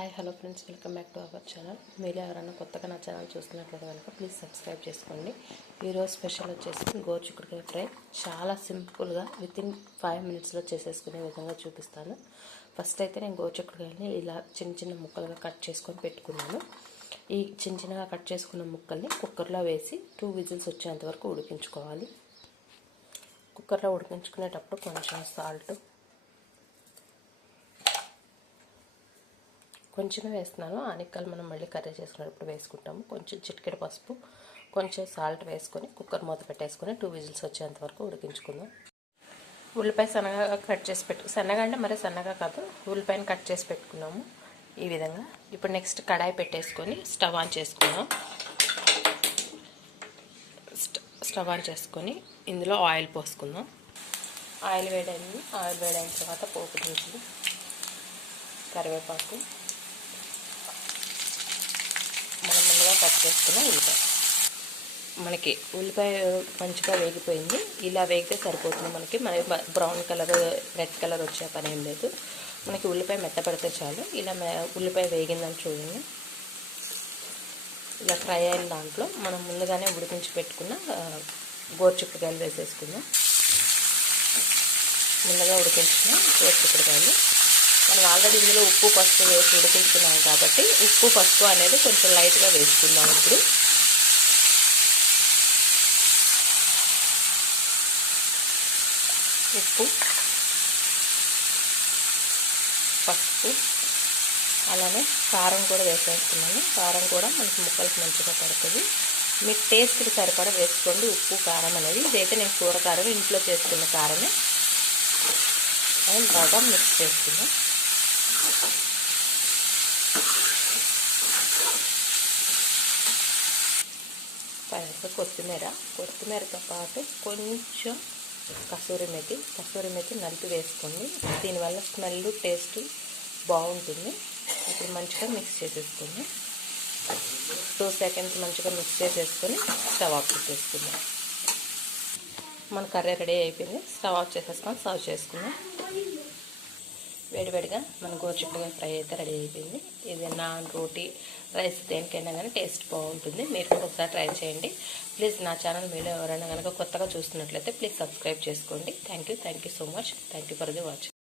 Hi hello friends welcome back to our channel. మీరు ఎవరైనా కొత్తగా నా ఛానల్ చూస్తున్నట్లయితే కనుక ప్లీజ్ సబ్స్క్రైబ్ చేసుకోండి. ఈరోజు స్పెషల్ వచ్చేసి గోరుచిక్కుడుకాయ ఫ్రై. చాలా సింపుల్గా విత్ ఇన్ ఫైవ్ మినిట్స్లో చేసేసుకునే విధంగా చూపిస్తాను. ఫస్ట్ అయితే నేను గోరుచిక్కుడుకాయలని ఇలా చిన్న చిన్న ముక్కలుగా కట్ చేసుకొని పెట్టుకున్నాను. ఈ చిన్న చిన్నగా కట్ చేసుకున్న ముక్కల్ని కుక్కర్లో వేసి టూ విజిల్స్ వచ్చేంత వరకు ఉడికించుకోవాలి. కుక్కర్లో ఉడికించుకునేటప్పుడు కొంచెం సాల్ట్ కొంచెమే వేస్తున్నాను. ఆనిక్కలు మనం మళ్ళీ కర్రీ చేసుకునేటప్పుడు వేసుకుంటాము. కొంచెం చిటికెడు పసుపు కొంచెం సాల్ట్ వేసుకొని కుక్కర్ మూత పెట్టేసుకొని టూ విజిల్స్ వచ్చేంత వరకు ఉడికించుకుందాం. ఉల్లిపాయ సన్నగా కట్ చేసి పెట్టు సన్నగా అంటే మరి సన్నగా కాదు ఉల్లిపాయను కట్ చేసి పెట్టుకున్నాము ఈ విధంగా. ఇప్పుడు నెక్స్ట్ కడాయి పెట్టేసుకొని స్టవ్ ఆన్ చేసుకుందాం. స్టవ్ ఆన్ చేసుకొని ఇందులో ఆయిల్ పోసుకుందాం. ఆయిల్ వేడైంది. ఆయిల్ వేడైన తర్వాత పోపు దించులు కరివేపాకు మనం ముందుగా కట్ చేసుకున్న ఉల్లిపాయ. మనకి ఉల్లిపాయ మంచిగా వేగిపోయింది. ఇలా వేగితే సరిపోతుంది. మనకి మన బ్రౌన్ కలర్ రెడ్ కలర్ వచ్చే పని ఏం లేదు. మనకి ఉల్లిపాయ మెత్తపడితే చాలు. ఇలా ఉల్లిపాయ వేగిందని చూడండి. ఇలా ఫ్రై అయిన దాంట్లో మనం ముందుగానే ఉడికించి పెట్టుకున్న గోరుచిక్కుడుకాయలు వేసేసుకుందాం. ముందుగా ఉడికించిన గోరుచిక్కుడుకాయలు. మనం ఆల్రెడీ ఇందులో ఉప్పు పసుపు వేసి ఉడికించుకున్నాం కాబట్టి ఉప్పు పసుపు అనేది కొంచెం లైట్గా వేసుకుందాం ఇప్పుడు. ఉప్పు పసుపు అలానే కారం కూడా వేసేస్తున్నాను కారం కూడా మనకి ముక్కలకి మంచిగా పడుతుంది. మీ టేస్ట్కి సరిపడా వేసుకోండి. ఉప్పు కారం అనేది. ఇదైతే నేను కూర కారం ఇంట్లో చేసుకున్న కారమే. అని బాగా మిక్స్ చేసుకున్నాను పైన కొత్తిమీర కొత్తిమీరతో పాటు కొంచెం కసూరి మెతి కసూరి మెతి నలిపి వేసుకోండి. దీనివల్ల స్మెల్ టేస్ట్ బాగుంటుంది. ఇప్పుడు మంచిగా మిక్స్ చేసేసుకోండి టూ సెకండ్స్ మంచిగా మిక్స్ చేసేసుకొని స్టవ్ ఆఫ్ చేసేసుకుందాం. మన కర్రీ రెడీ అయిపోయింది. స్టవ్ ఆఫ్ చేసేసుకొని సర్వ్ చేసుకుందాం. వేడివేడిగా మన గోరుచిక్కుడుగా ఫ్రై అయితే రెడీ అయిపోయింది. ఇది నాన్ రోటీ రైస్ దేనికైనా కానీ టేస్ట్ బాగుంటుంది. మీరు కూడా ఒకసారి ట్రై చేయండి. ప్లీజ్ నా ఛానల్ మీరు ఎవరైనా కనుక కొత్తగా చూస్తున్నట్లయితే ప్లీజ్ సబ్స్క్రైబ్ చేసుకోండి. Thank you thank you so much. Thank you for the watching